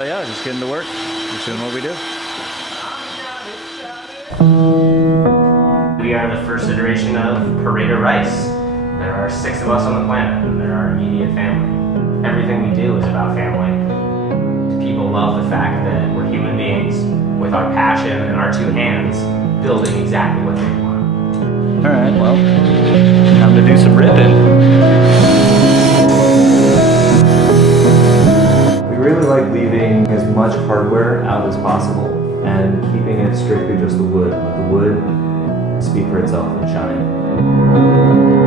Yeah, just getting to work, just doing what we do. We are the first iteration of Pereida-Rice. There are 6 of us on the planet, and they're our immediate family. Everything we do is about family. People love the fact that we're human beings with our passion and our 2 hands building exactly what they want. All right, well, time to do some ripping. We really like leaving as much hardware out as possible and keeping it strictly just the wood. Let the wood speak for itself and shine.